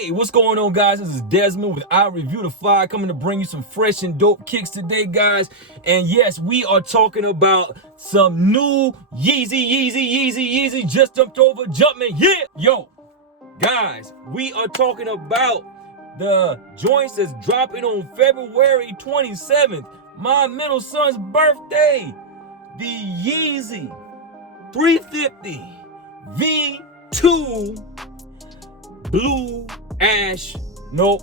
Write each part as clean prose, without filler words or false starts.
Hey, what's going on, guys? This is Desmond with I Review the Fly, coming to bring you some fresh and dope kicks today, guys. And yes, we are talking about some new Yeezy just jumped over Jumpman. Yeah, yo, guys, we are talking about the joints that's dropping on February 27th, my middle son's birthday. The Yeezy 350 V2 blue ash blue.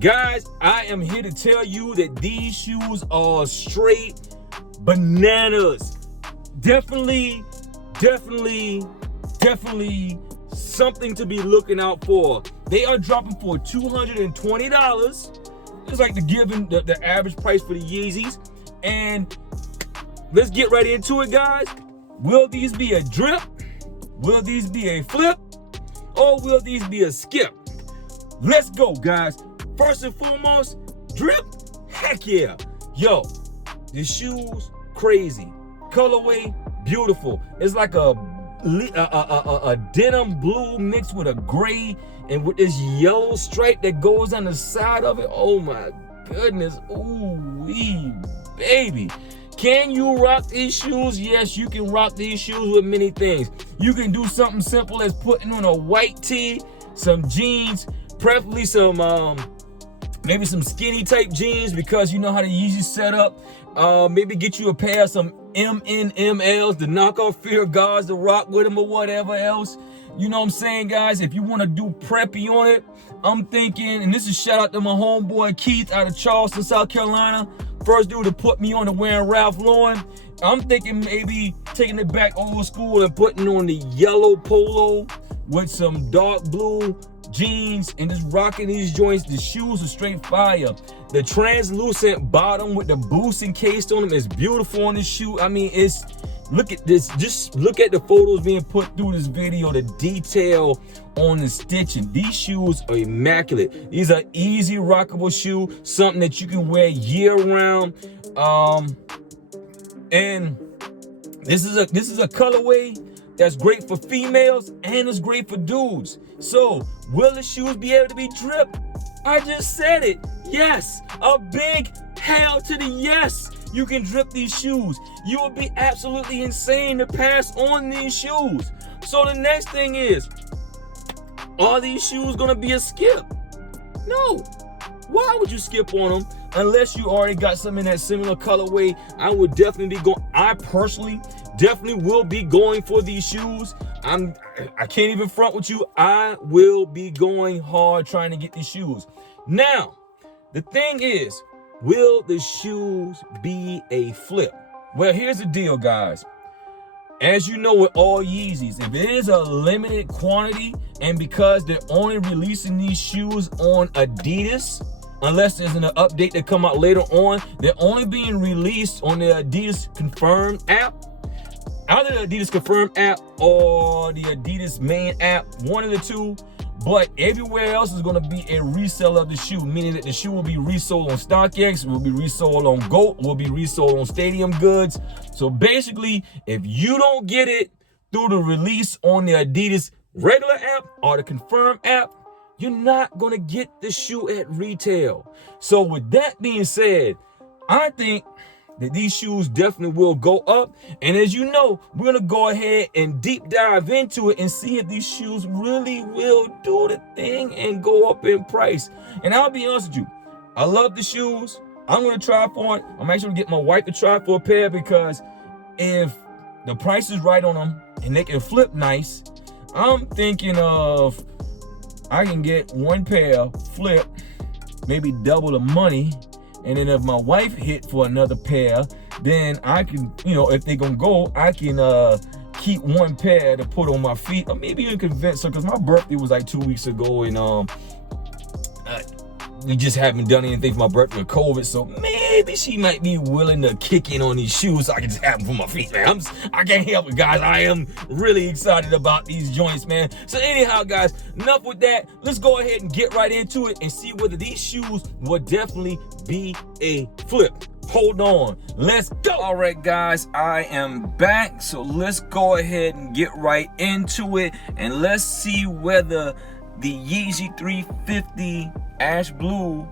Guys, I am here to tell you that these shoes are straight bananas. Definitely something to be looking out for. They are dropping for $220. It's like the average price for the Yeezys. And let's get right into it, guys. Will these be a drip? Will these be a flip? Or will these be a skip? Let's go, guys. First and foremost, drip? Heck yeah. Yo, the shoes, crazy. Colorway, beautiful. It's like a denim blue mixed with a gray and with this yellow stripe that goes on the side of it. Oh my goodness. Ooh-wee, baby. Can you rock these shoes? Yes, you can rock these shoes with many things. You can do something simple as putting on a white tee, some jeans, preferably some maybe some skinny type jeans because you know how to Yeezy set up. Maybe get you a pair of some MNMLs, the knockoff Fear Gods to rock with them or whatever else. You know what I'm saying, guys? If you want to do preppy on it, I'm thinking, and this is shout out to my homeboy Keith out of Charleston, South Carolina. First dude to put me on to wearing Ralph Lauren. I'm thinking maybe taking it back old school and putting on the yellow polo with some dark blue jeans and just rocking these joints. The shoes are straight fire. The translucent bottom with the boost encased on them is beautiful on this shoe. I mean, look at this. Just look at the photos being put through this video, the detail on the stitching. These shoes are immaculate. These are easy rockable shoe, something that you can wear year round. And this is a colorway that's great for females and it's great for dudes. So will the shoes be able to be dripped? I just said it. Yes, a big hell to the yes. You can drip these shoes. You would be absolutely insane to pass on these shoes. So the next thing is, are these shoes gonna be a skip? No. Why would you skip on them unless you already got something in that similar colorway? I would definitely be going. I personally definitely will be going for these shoes. I can't even front with you. I will be going hard trying to get these shoes. Now, the thing is, will the shoes be a flip? Well, here's the deal, guys. As you know, with all Yeezys, if it is a limited quantity and because they're only releasing these shoes on Adidas, unless there's an update that come out later on, they're only being released on the Adidas Confirm app. Either the Adidas Confirm app or the Adidas main app, one of the two. But everywhere else is going to be a resale of the shoe, meaning that the shoe will be resold on StockX, will be resold on GOAT, will be resold on Stadium Goods. So basically, if you don't get it through the release on the Adidas regular app or the Confirm app, you're not going to get the shoe at retail. So with that being said, I think that these shoes definitely will go up. And as you know, we're going to go ahead and deep dive into it and see if these shoes really will do the thing and go up in price. And I'll be honest with you, I love the shoes. I'm going to try for it. I'm actually going to get my wife to try for a pair because if the price is right on them and they can flip nice, I'm thinking of I can get one pair, flip, maybe double the money. And then if my wife hit for another pair, then I can, if they gonna go, I can keep one pair to put on my feet, or maybe even convince her, because my birthday was like 2 weeks ago, and we just haven't done anything for my birthday with COVID, so maybe she might be willing to kick in on these shoes so I can just have them for my feet, man. I can't help it, guys. I am really excited about these joints, man. So anyhow, guys, enough with that. Let's go ahead and get right into it and see whether these shoes will definitely be a flip. Hold on, let's go. All right, guys, I am back. So let's go ahead and get right into it, and let's see whether the Yeezy 350 Ash Blue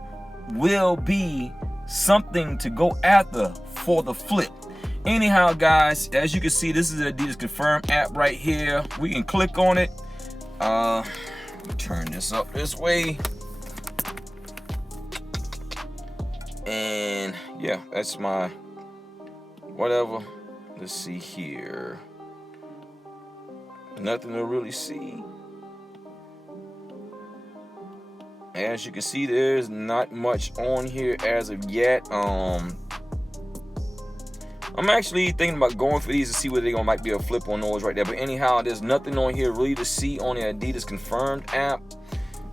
will be something to go after for the flip. Anyhow, guys, as you can see, this is the Adidas Confirm app right here. We can click on it. Turn this up this way. And yeah, that's my whatever. Let's see here. Nothing to really see. As you can see, there's not much on here as of yet. I'm actually thinking about going for these to see whether might be a flip on those right there. But anyhow, there's nothing on here really to see on the Adidas Confirmed app.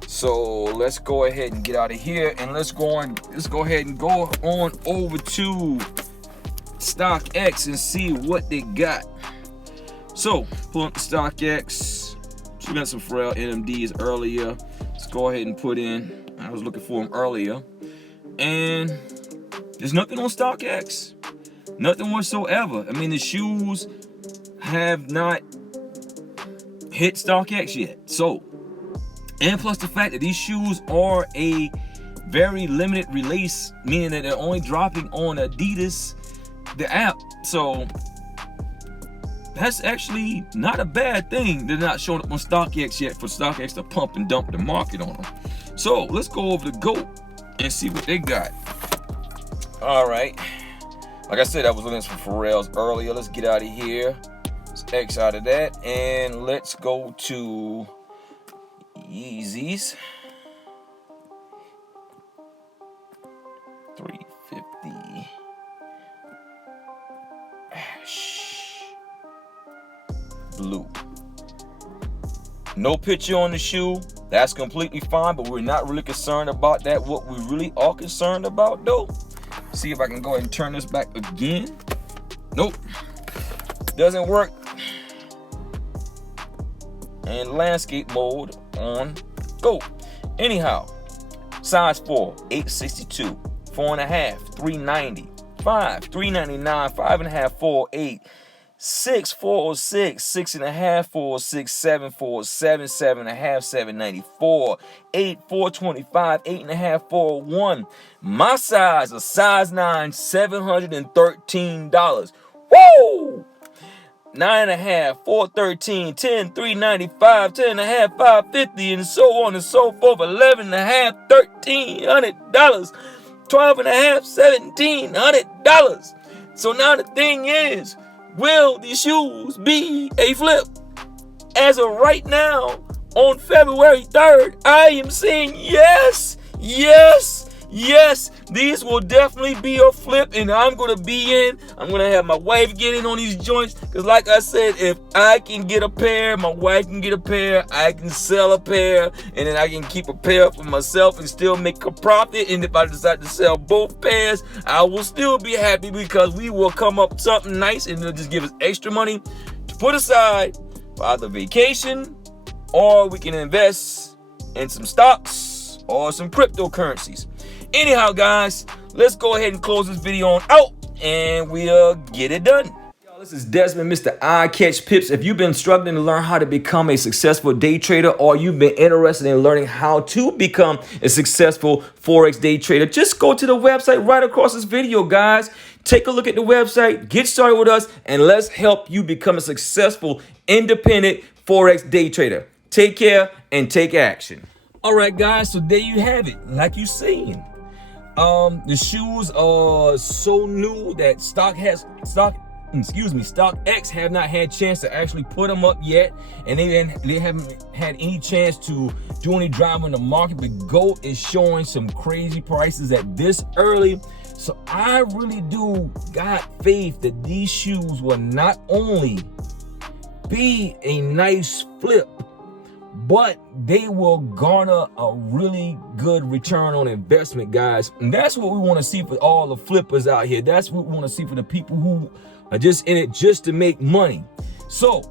So let's go ahead and get out of here, and let's go ahead and go on over to StockX and see what they got. So pull up the StockX. So we got some Pharrell NMDs earlier. Let's go ahead and put in. I was looking for them earlier, and there's nothing on StockX. Nothing whatsoever. I mean, the shoes have not hit StockX yet. So, and plus the fact that these shoes are a very limited release, meaning that they're only dropping on Adidas, the app. So that's actually not a bad thing. They're not showing up on StockX yet for StockX to pump and dump the market on them. So let's go over to GOAT and see what they got. All right. Like I said, I was looking for Pharrell's earlier. Let's get out of here. Let's X out of that, and let's go to Yeezys 350 Ash Blue. No picture on the shoe. That's completely fine, but we're not really concerned about that. What we really are concerned about, though, see if I can go ahead and turn this back again. Nope, doesn't work. And landscape mode on go. Anyhow, size 4, 862, 4.5, 390, 5, 399, 5.5, 408, 6, 406, 6.5, 406, 7, 407, 7.5, 794, 8, 425, 8.5, 401. My size, a size 9, $713. Woo! 9.5, 413, 10, 395, 10.5, 550, and so on and so forth. 11.5, $1,300. 12.5, $1,700. So now the thing is, will these shoes be a flip? As of right now, on February 3rd, I am saying yes, yes, yes. These will definitely be a flip, and I'm going to be in. I'm going to have my wife get in on these joints, because like I said, if I can get a pair, my wife can get a pair, I can sell a pair, and then I can keep a pair for myself and still make a profit. And if I decide to sell both pairs, I will still be happy, because we will come up with something nice, and it'll just give us extra money to put aside for either vacation, or we can invest in some stocks or some cryptocurrencies. Anyhow, guys, let's go ahead and close this video on out, and we'll get it done. Y'all, this is Desmond, Mr. Eye Catch Pips. If you've been struggling to learn how to become a successful day trader, or you've been interested in learning how to become a successful Forex day trader, just go to the website right across this video, guys. Take a look at the website, get started with us, and let's help you become a successful, independent Forex day trader. Take care and take action. All right, guys, so there you have it. Like you seen, the shoes are so new that StockX have not had a chance to actually put them up yet, and they haven't had any chance to do any driving in the market. But GOAT is showing some crazy prices at this early, so I really do got faith that these shoes will not only be a nice flip, but they will garner a really good return on investment, guys. And that's what we want to see for all the flippers out here. That's what we want to see for the people who are just in it just to make money. So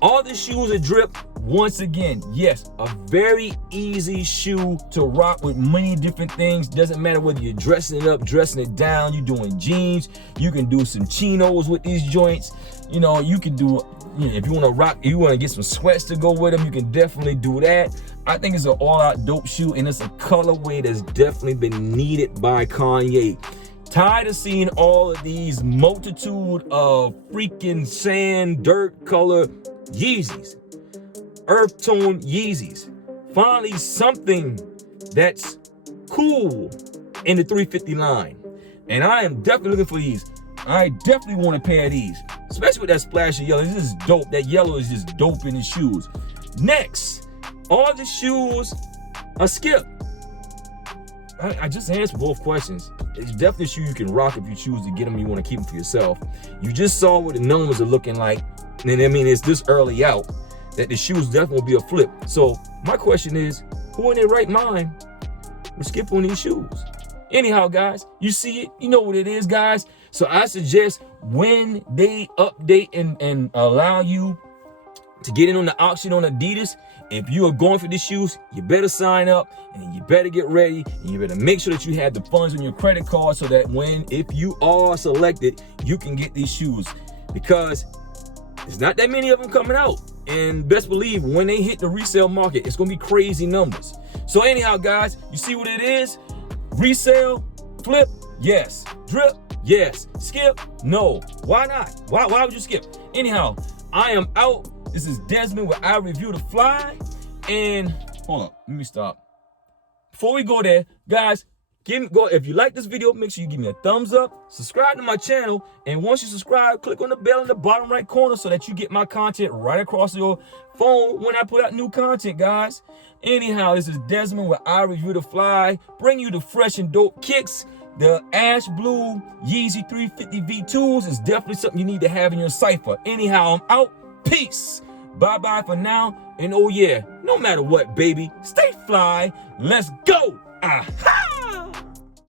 all the shoes are drip. once again, yes, a very easy shoe to rock with many different things. Doesn't matter whether you're dressing it up, dressing it down, you're doing jeans, you can do some chinos with these joints. You know, you can do, if you want to rock, you want to get some sweats to go with them, you can definitely do that. I think it's an all-out dope shoe, and it's a colorway that's definitely been needed by Kanye. Tired of seeing all of these multitude of freaking sand, dirt color Yeezys, earth tone Yeezys. Finally something that's cool in the 350 line. And I am definitely looking for these. I definitely want a pair of these, especially with that splash of yellow. This is dope. That yellow is just dope in the shoes. Next, all the shoes are Skip. I just answered both questions. It's definitely a shoe you can rock if you choose to get them and you want to keep them for yourself. You just saw what the numbers are looking like. And I mean, it's this early out that the shoes definitely will be a flip. So my question is, who in their right mind would skip on these shoes? Anyhow, guys, you see it, you know what it is, guys. So I suggest when they update and allow you to get in on the auction on Adidas, if you are going for these shoes, you better sign up and you better get ready, and you better make sure that you have the funds on your credit card so that if you are selected, you can get these shoes, because there's not that many of them coming out. And best believe when they hit the resale market, it's gonna be crazy numbers. So anyhow, guys, you see what it is? Resale, flip, yes. Drip, yes. Skip, no. Why not? Why would you skip? Anyhow, I am out. This is Desmond with I Review the Fly. And hold up, let me stop. Before we go there, guys, if you like this video, make sure you give me a thumbs up, subscribe to my channel, and once you subscribe, click on the bell in the bottom right corner so that you get my content right across your phone when I put out new content, guys. Anyhow, this is Desmond with I Review the Fly, bring you the fresh and dope kicks. The ash blue Yeezy 350 V2s is definitely something you need to have in your cipher. Anyhow, I'm out. Peace. Bye-bye for now. And oh yeah, no matter what, baby, stay fly. Let's go. Aha.